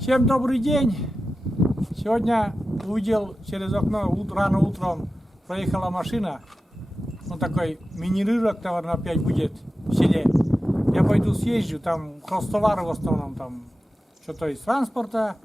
Всем добрый день! Сегодня увидел через окно рано утром проехала машина. Ну такой мини-рынок, наверное, опять будет в селе. Я пойду съезжу, там хозтовары в основном, там что-то из транспорта.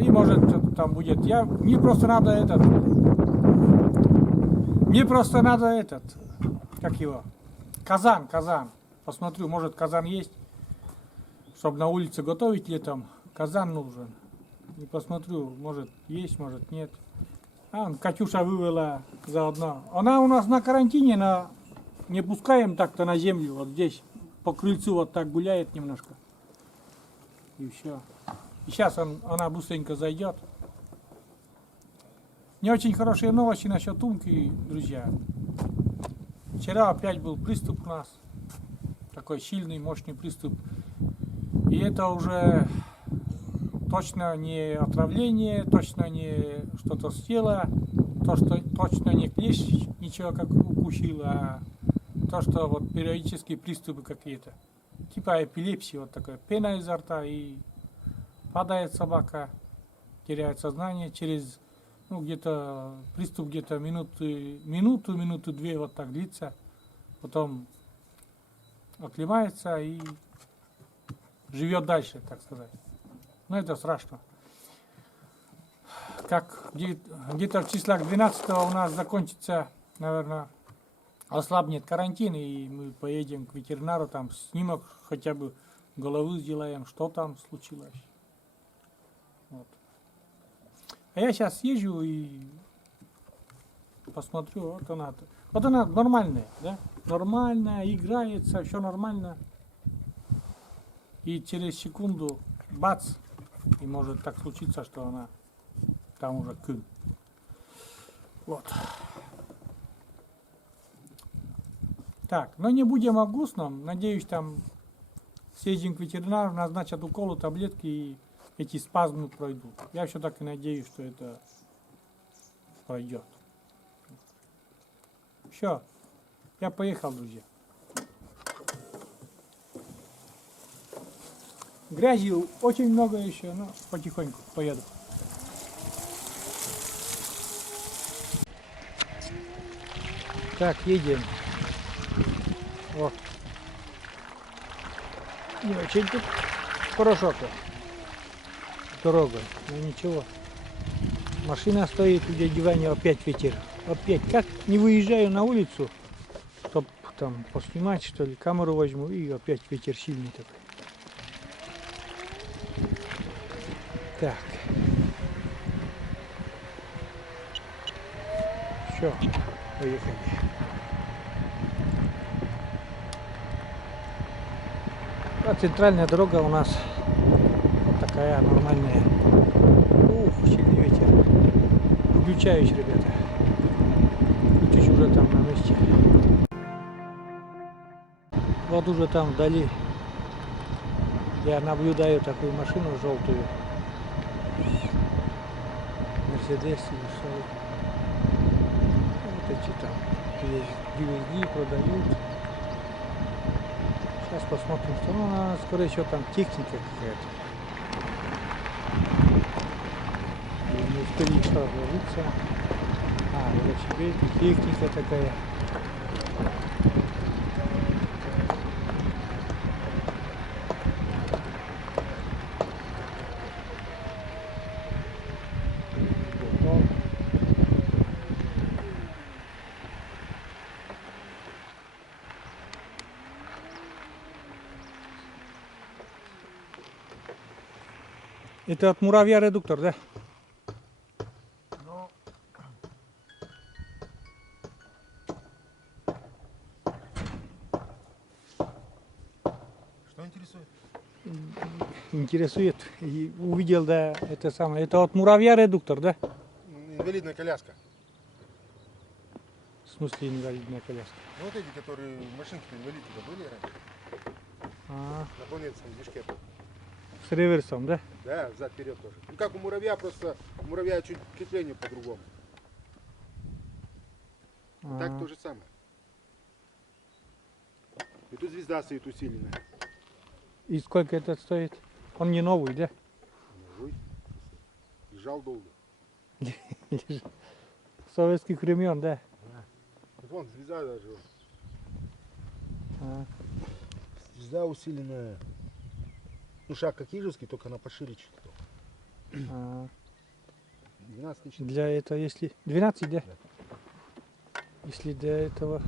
И может что-то там будет. Мне просто надо как его, казан. Посмотрю, может казан есть, чтобы на улице готовить летом. Казан нужен. И посмотрю, может есть, может нет. Катюша вывела заодно. Она у нас на карантине, не пускаем так-то на землю. Вот здесь по крыльцу вот так гуляет немножко. И все. И сейчас она быстренько зайдет. Не очень хорошие новости насчет Умки, друзья. Вчера опять был приступ у нас. Такой сильный, мощный приступ. И это уже точно не отравление, точно не что-то съело, точно не клещ ничего как укусил, а то, что вот периодические приступы какие-то. Типа эпилепсии, вот такая пена изо рта, и падает собака, теряет сознание через, где-то приступ где-то минуту-две вот так длится, потом оклемается и живет дальше, так сказать. Но это страшно. Как где-то в числах 12 у нас закончится, наверное, ослабнет карантин, и мы поедем к ветеринару, там снимок хотя бы головы сделаем, что там случилось. Вот. А я сейчас езжу и посмотрю, вот она нормальная, да? Нормальная, играется, все нормально. И через секунду, бац, и может так случиться, что она там уже кын. Вот. Так, но не будем о грустном. Надеюсь, там съездим к ветеринару, назначат уколы, таблетки, и эти спазмы пройдут. Я все так и надеюсь, что это пройдет. Все, я поехал, друзья. Грязи очень много еще, но потихоньку поеду. Так, едем. Вот. Не очень тут хорошо дорога, но ничего. Машина стоит, где диване опять ветер. Опять, как не выезжаю на улицу, чтобы там поснимать, что ли, камеру возьму, и опять ветер сильный такой. Так. Все, поехали. А центральная дорога у нас вот такая нормальная. Ух, сильный ветер. Выключаюсь, ребята. Включусь уже там на месте. Вот уже там вдали я наблюдаю такую машину желтую. Мерседес или что ли. Вот эти там привезли, продают. Сейчас посмотрим, что она, скорее всего, там техника какая-то. Не успели еще разложиться. Велосипед, техника такая. Это от муравья редуктор, да? Ну, что интересует? Интересует. И увидел, да, это самое. Это от муравья редуктор, да? Инвалидная коляска. В смысле инвалидная коляска? Ну, вот эти, которые машинки-то инвалидки были раньше. На планетском движке. С реверсом, да? Да, взад-вперед тоже. Ну как у муравья, просто у муравья чуть крепление по-другому. Так то же самое. И тут звезда стоит усиленная. И сколько это стоит? Он не новый, да? Новый. Лежал долго. Советских времен, да? Вот вон звезда даже. А, Звезда усиленная. Ну шаг как ижевский, только она пошире чуть. а. 12 тысяч. Для этого, если... 12, да? Да. Если для этого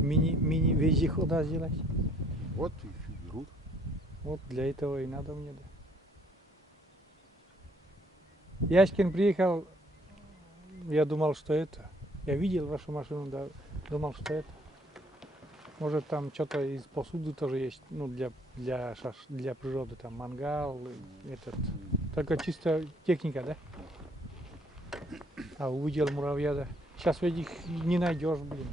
мини вездехода сделать. Вот и берут. Вот для этого и надо мне, да. Яшкин приехал, я думал, что это. Я видел вашу машину, да, думал, что это. Может там что-то из посуды тоже есть, ну для природы, там мангал, этот. Только чисто техника, да? А увидел муравья, да. Сейчас ведь их не найдешь, блин.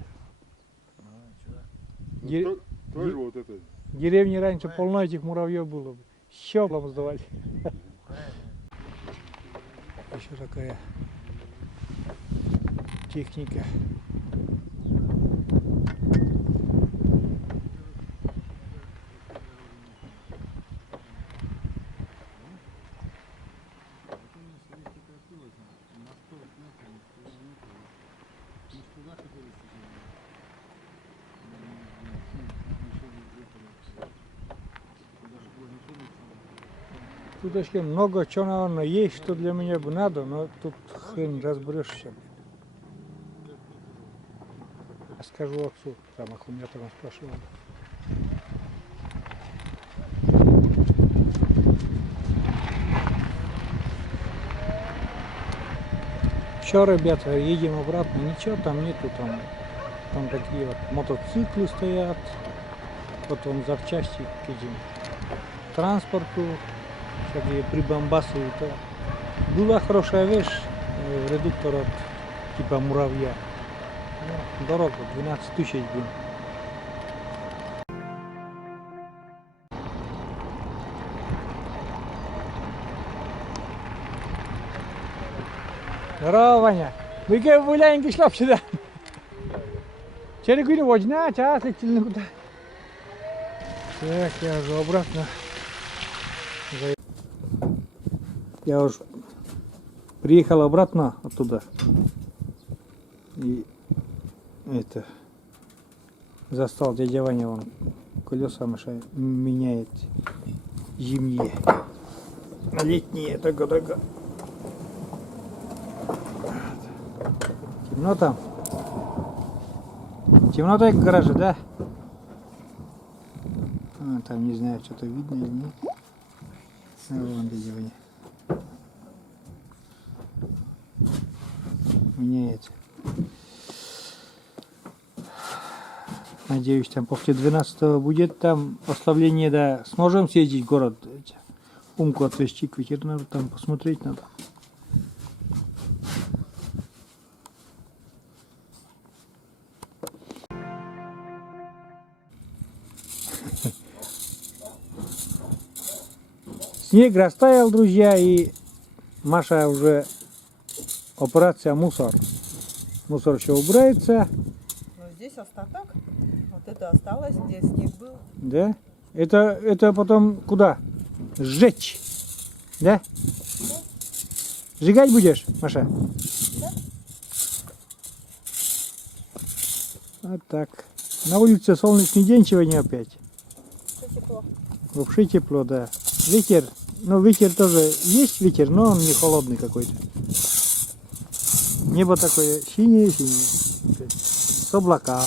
Де- Ну, тоже вот это. В деревне раньше полно этих муравьев было. Щеплом сдавали. Еще такая техника. Тут вообще много чего, наверное, есть, что для меня бы надо, но тут хрен разберешься. Скажу отцу, там, у меня там спрашивал. Все, ребята, едем обратно, ничего там нету, там такие вот мотоциклы стоят, потом запчасти к этим транспорту, всякие прибамбасы. Это была хорошая вещь, редуктор от типа муравья. Ну, дорого, 12 тысяч был. Здорово, Ваня. Вы как гуляем шлап сюда? Через гулю водня, час летели куда? Так, я уже обратно. Я уже приехал обратно оттуда. И это застал дядя Ваня, он колеса меняет зимние на летние. Такое. Темно там? Темно так в гараже, да? А, там не знаю, что-то видно или нет. А, вон дядя Ваня. Меняется. Надеюсь, там после 12 будет там ослабление, да. Сможем съездить в город, Умку отвезти к ветеринару, там посмотреть надо. Снег растаял, друзья, и Маша уже операция мусор. Мусор еще убирается. Но здесь остаток. Вот это осталось, здесь снег был. Да? Это потом куда? Сжечь. Да? Сжигать будешь, Маша? Да. Вот так. На улице солнечный день сегодня опять. Все тепло. Вообще тепло, да. Ветер, ну ветер тоже есть ветер, но он не холодный какой-то. Небо такое синее-синее, с облаками.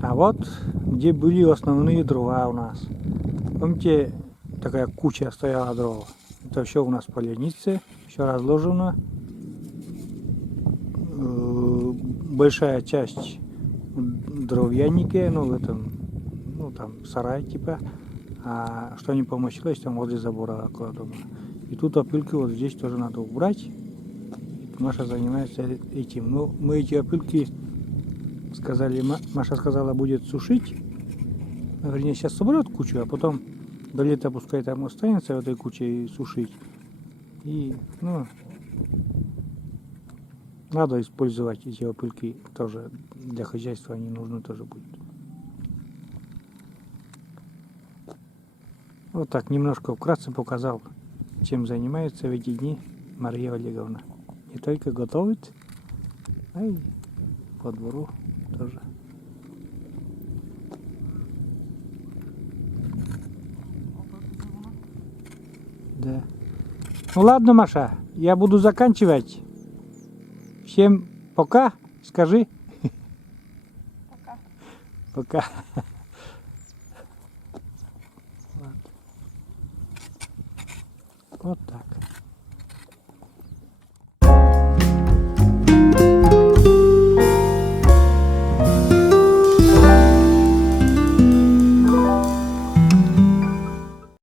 А вот где были основные дрова у нас. Помните, такая куча стояла дров. Это все у нас в поленнице, все разложено. Большая часть в дровьяннике, ну в этом, ну там сарай типа. А что не помоглось, там возле забора около дома. И тут опилки вот здесь тоже надо убрать. Маша занимается этим. Ну, мы эти опилки сказали, Маша сказала, будет сушить. Вернее, сейчас соберет кучу, а потом до лета пускай там останется в этой куче и сушить. И, ну, надо использовать эти опилки тоже для хозяйства, они нужны тоже будут. Вот так немножко вкратце показал, чем занимается в эти дни Мария Олеговна. Не только готовит, а и по двору тоже. Да. Ну ладно, Маша, я буду заканчивать. Всем пока, скажи. Пока. Пока. Вот так.